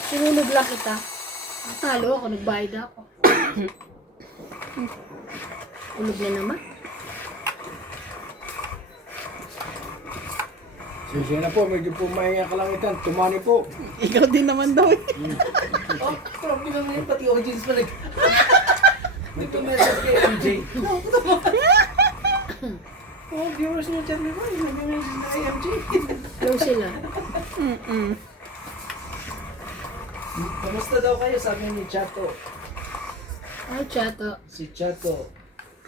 Sinunod lang kita. Talo ako, nagbayad ako. Ulog na naman. Sisiya na po, medyo po mahinga kalangitan. Tumani po. Ikaw din naman daw eh. Oh, grabe naman yun, pati audience pa nag-message kay MJ. Oh, viewers niyo, Charlie Boy, nag-message na kay MJ. Close sila. Kamusta daw kayo, sabi ni Chato. Ay, chato. Si Chato.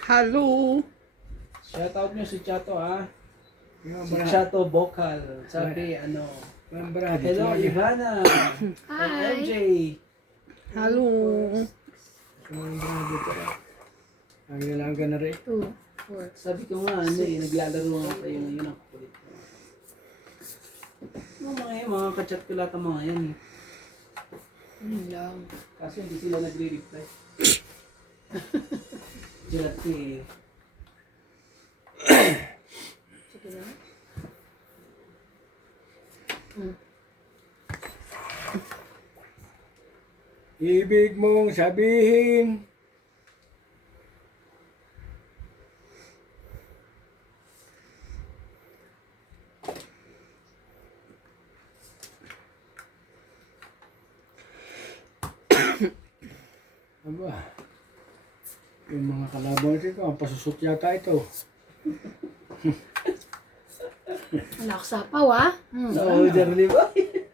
Hello. Shoutout niyo si Chato, ha? Yung Si barangay. Chato Vocal. Sabi, ano, Ang barangay. hello, Ivana. Hi. MJ. Hello. Ang barangay dito. Ang nilaga na rin. 2, 4. Sabi ko nga, ano eh, naglalaro nga kayo ngayon ang kulit ko. Mga kachat ko lahat ang mga yan eh. Ano lang. Kaso hindi sila nagre-reply. Jalat ko eh. Sige na. Ibig mong sabihin. Aba, yung mga kalaban ko, ang pasusot yata ito. Malaksapaw ah. Oo, Charlie Boy.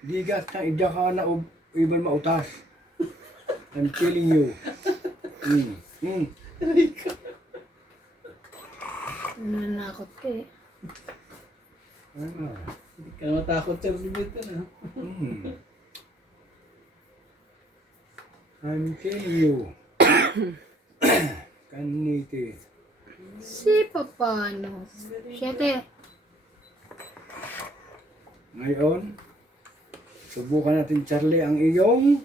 Digat na idya ka na iban mautas. I'm telling you. Nanakot ka eh. Ano? Hindi ka matakot, Charlie Boy. Ano? I'm telling you. Kaniti. Si Papano. 7. Ngayon, subukan natin, Charlie, ang iyong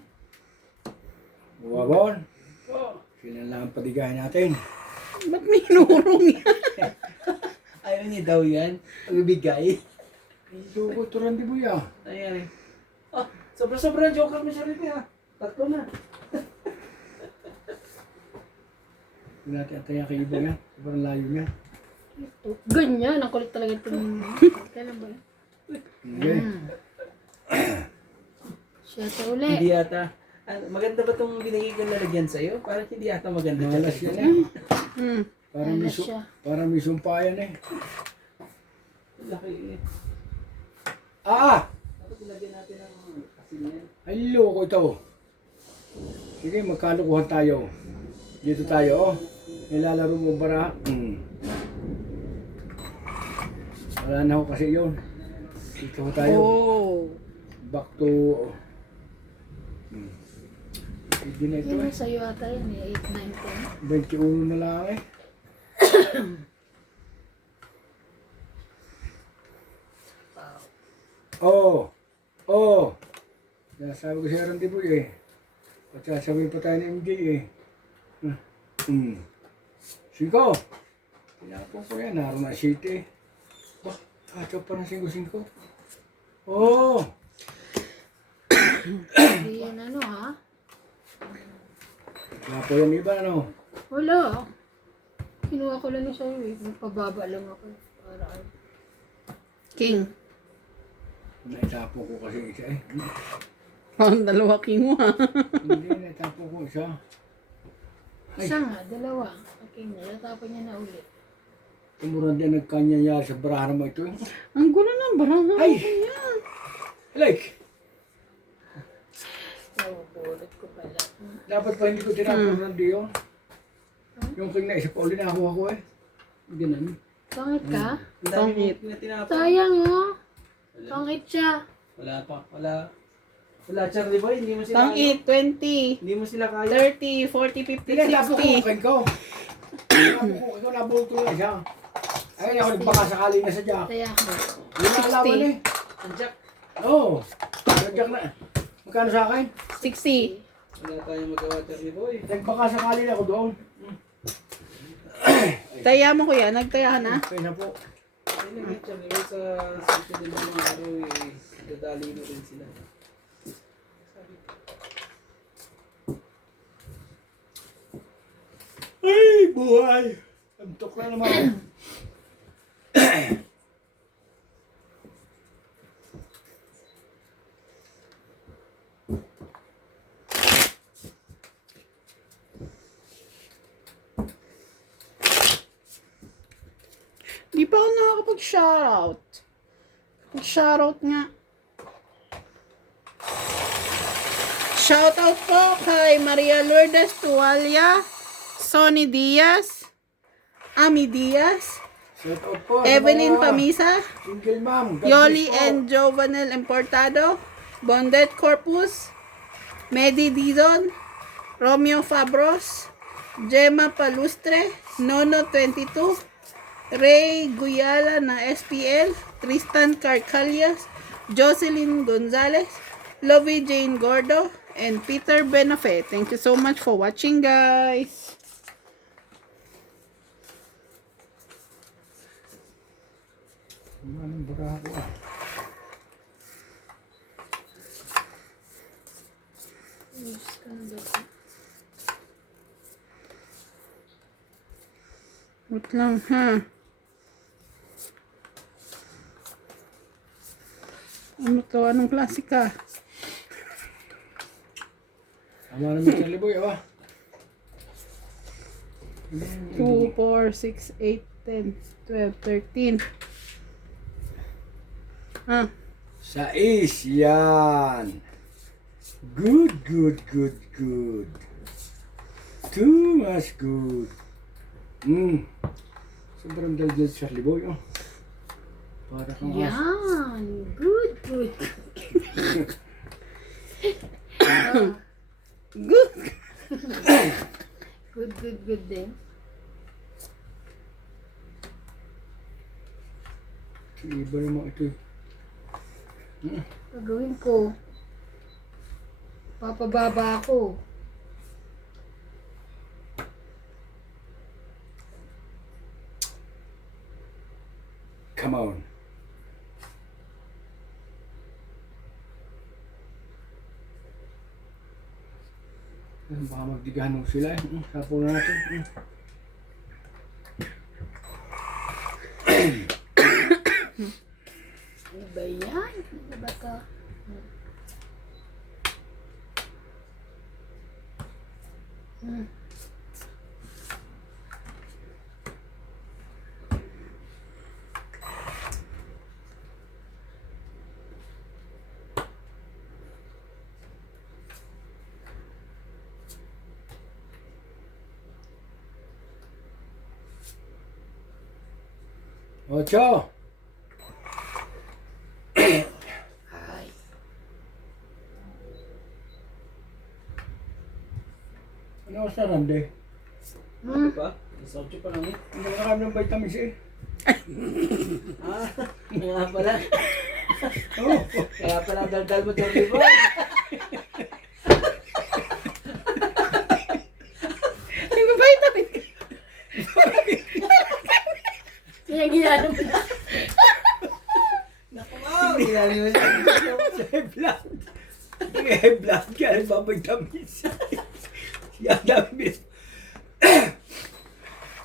wabon. Sila lang ang padigahin natin. Ba't may nurong yan? Ayaw niya daw yan. Magbibigay. Ito, turan di buya. Ayan eh. Oh, sobra-sobra joker mo, Charlie Boy, ha? Tatlo na. Hindi natin ataya kay iba yan. Sobrang layo niya. Ito. Ganyan. Ang kulit talaga itong... Kailan ba? Okay. 7 uli. Hindi yata. Maganda ba itong binigay kong lalagyan sa'yo? Parang hindi yata maganda. Malas Charlie yan Boy. eh. Parang may, Malas siya. parang may sumpayan eh. Laki eh. Ah! Dapat ilagyan natin ng asin yan. Ay, loko ito. Sige, magkalukuhan tayo. Dito tayo, oh. Nilalaro mo bara. Wala na ako kasi yun. Dito ko tayo. Oh. Back to... Hindi na ito Yan eh. sa'yo ata yan eh. 8, 9, 21 na lang eh. Oh! Oh! Nasabi ko si Aaron Diboy eh. Pagsasabi pa tayo ng MJ eh. Singko! Pinapo ko yan, naroon na city. Bah, kacho pa ng 5-5. Oh! 10. Hindi yan ano ha? Wala po yan iba ano. Wala. Kinuha ko lang yung sa'yo eh. Magpababa lang ako. Para King. Naitapo ko kasi isa eh. Ang dalawa king mo ha. Hindi, naitapo ko isa. isa nga, 2. Okay na. Natapon niya na uli. Tumuran din nagkanyayari sa barahan mo ito eh. Ang gulo ng barangay. Ay! Yan. Like! Dapat pa hindi ko tinapon ng Dion. Yung king na isa pa uli nakuha ko eh. Ganun. Pangit ka? Ang dami mo na tinapon. Sayang oh. Pangit siya. Wala pa. Wala, Charlie Boy. Hindi mo sila Pang 8, 20, Hindi mo sila kaya. 30, 40, 50, Hindi, napukukin 60. ko. Napukukin ko, nabulto lang siya. Ayun ako nagbaka sakali na sa Jack. Kaya ako. Yung nakalaman eh. Ang Jack. Oo. Sa Jack na. Magkano sa akin? 60. Wala tayong magawa, Charlie Boy. Nagbaka sakali na ako doon. Taya mo kuya, nagtaya ka na? Kaya na po. Ayun lang, Charlie Boy. Sa sitio din ng mga araw, dadali na rin sila. Ay, buhay. Antok na naman. Di pa ako nakakapag-shoutout. Shoutout nga. Shoutout po kay Maria Lourdes Tualia, Sonny Diaz, Ami Diaz, Shout out po. Evelyn sa mga Pamisa, Single mom. God Yoli bless po. and Jovenel Importado, Bondet Corpus, Medi Dizon, Romeo Fabros, Gemma Palustre, Nono 22, Ray Guyala na SPL, Tristan Carcalias, Jocelyn Gonzalez, Lovey Jane Gordo, and Peter Benafe. Thank you so much for watching, guys. Anong baka ako ah. Wait lang, ha? Ano to? Anong klase ka? Tama naman sa liboy, ah. 2, 4, 6, 8, 10, 12, 13. Ah, Sais, yan. Good, good, good, good. Too much good. Sobrang daldal sa liboy, oh. Para kang aso. Yan. Good, good. good. Good, good, good din. Iba naman ito. Gagawin ko. Papababa ako. Come on. Baka magdigahan sila eh. Sapo na natin. Ano ba yan? Ano ba to? Ocho. Ano sa rande? Ano pa? Isotso pa lang eh. Hindi na kami ng vitamin C. Ah, kaya pala. Oh. Kaya pala daldal mo, Charlie Boy. Nag-vitamin ka. Kaya ginano mo na. Ginali mo siya. Sa blood. High blood ka rin ba vitamin C? Yan dami.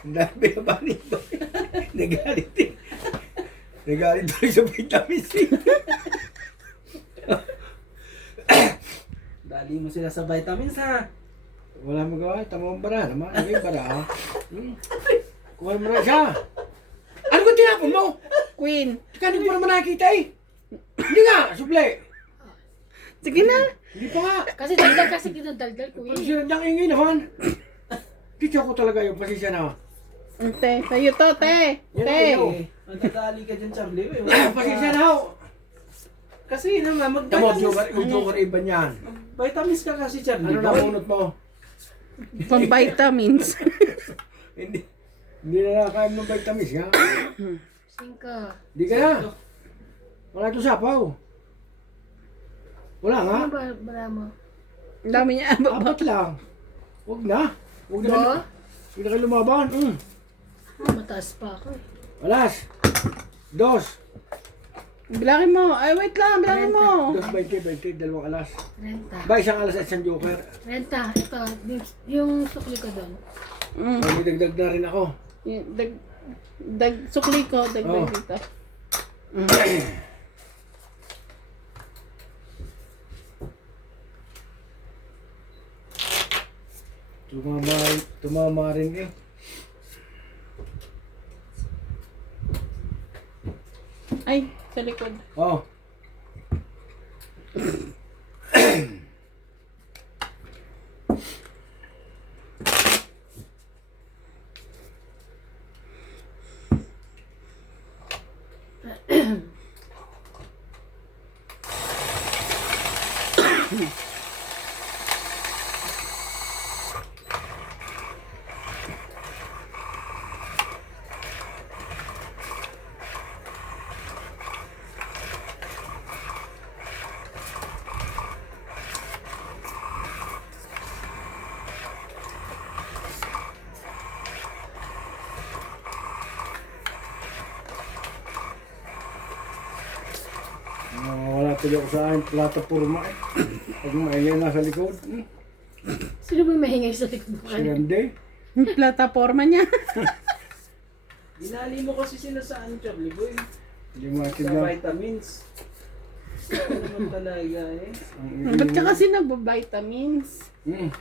Ang dami na ba nito? Nagalit eh. Nagalit tuloy sa vitamin C. Dali mo sila sa vitamins ha. Wala magawa. Tama mo bara. Naman. Ano yung bara ha? Kuha mo na siya. Ano ba tinapon mo? Queen. Teka, hindi ko pa naman nakikita eh. Hindi nga, suple. Sige na. Hindi pa nga. Kasi daldal kasi dinadaldal ko Pag eh. sinadang ingay naman. Dito ako talaga yung pasisya na. Te, sa'yo to, te. Yan Te. ayaw. Magdadali ka dyan, Charlie. Pasisya na ho. Kasi naman, Tamo, yung joker iba niyan. vitamins ka kasi, Charlie. Ano na bunot mo? Pang vitamins. Hindi na nakakain ng vitamins ha? Singka. Hindi ka na. Wala ito sapaw. Wala nga. Ano ba bara mo? Ang dami niya. Apat lang. Huwag na. Huwag na. Ba? Huwag na kayo lumaban. Mataas pa ako eh. Alas. Dos. Bilangin mo. Ay, wait lang. Bilangin mo. Dos, 20, dalawang alas. Renta. Ba, isang alas at isang joker. Renta. Ito. Yung sukli ko doon. May dagdag na rin ako. Yung sukli ko. Dagdag Oh. dito. Tumama rin eh. Ay, sa likod. Oh. Wala tuloy ako sa akin, plataporma eh. Pag maingay nasa likod. Sino ba mahingay sa likod mo? Si Randy. Yung plataforma niya. Dinali mo kasi sila sa ano, Charlie boy. Hindi Sa matigyan. vitamins. Ano naman talaga eh. Ba't ka kasi nagba-vitamins?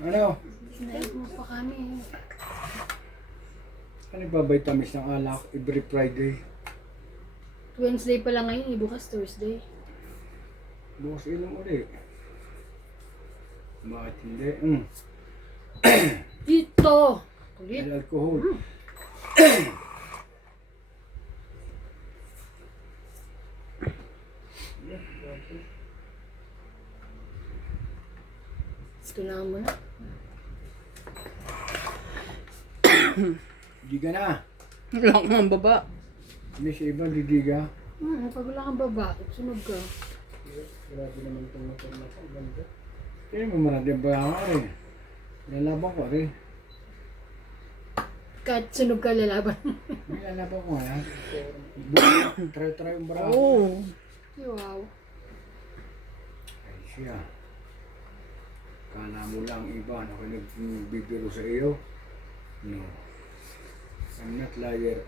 Ano? Sinaib mo pa kami. Ano ba vitamins ng alak every Friday? Wednesday pa lang ngayon eh. Bukas Thursday. Bukas inom ulit. Bakit hindi? Dito! Kulit. May alcohol. Kailangan mo na. Hindi ka na. Wala akong ang baba. Hindi si Ivan, didiga. Pag wala kang baba, sunog ka. Grabe naman itong motor na ito. Ganda. Kaya mo maraming bayangan rin. Lalaban ko rin. Kahit sunog ka, lalaban. May lalaban ko nga. Try yung bravo. Oh. Wow. Ay siya. Kala mo lang Ivan, ako nagbibiro sa iyo. No. I'm not liar.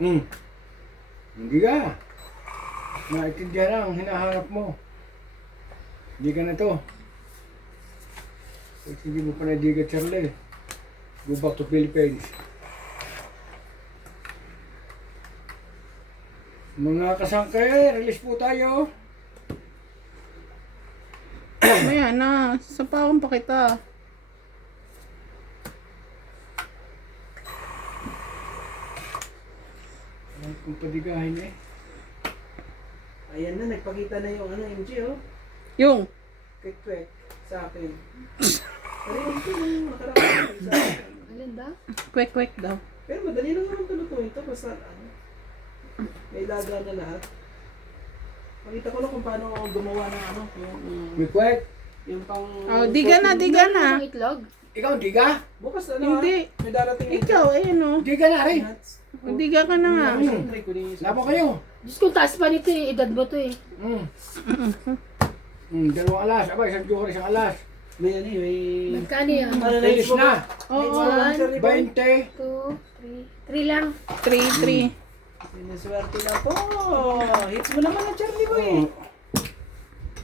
Hindi ka. Naintindihan ang hinahanap mo. Hindi ka na to. Pag hindi mo pa na di ka, Charlie. Go back to Philippines. Mga kasangkay, release po tayo. Maya na. Sapawan pa kita. Alam kong padigahin eh. Ayan na, nagpakita na yung ano, MJ oh. Yung. Kwek-kwek sa akin. Parinig ko nung nakaraan sa akin. Alin da? Kwek-kwek daw. Pero madali lang naman tulutuin ito. Basta ano, may laga na lahat. Makita ko lang kung paano ako gumawa ng ano, May kwek. yung pang... Oh, diga na, diga na. Yung itlog? Ikaw, di ka? Bukas ano Hindi. May darating Ikaw, ayun o. Di ka na rin. Diga ka na nga. Laban kayo. Diyos ko, taas pa nito eh. Edad mo to eh. Dalawang alas. Aba, isang joker, isang alas. May ano eh, may... Magkano yan? Ano na Release na. Oo. 20. 2, 3. 3 lang. 3-3. Sinaswerte na po. Hits mo naman na Charlie boy.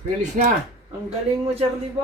Release na. Ang galing mo Charlie boy.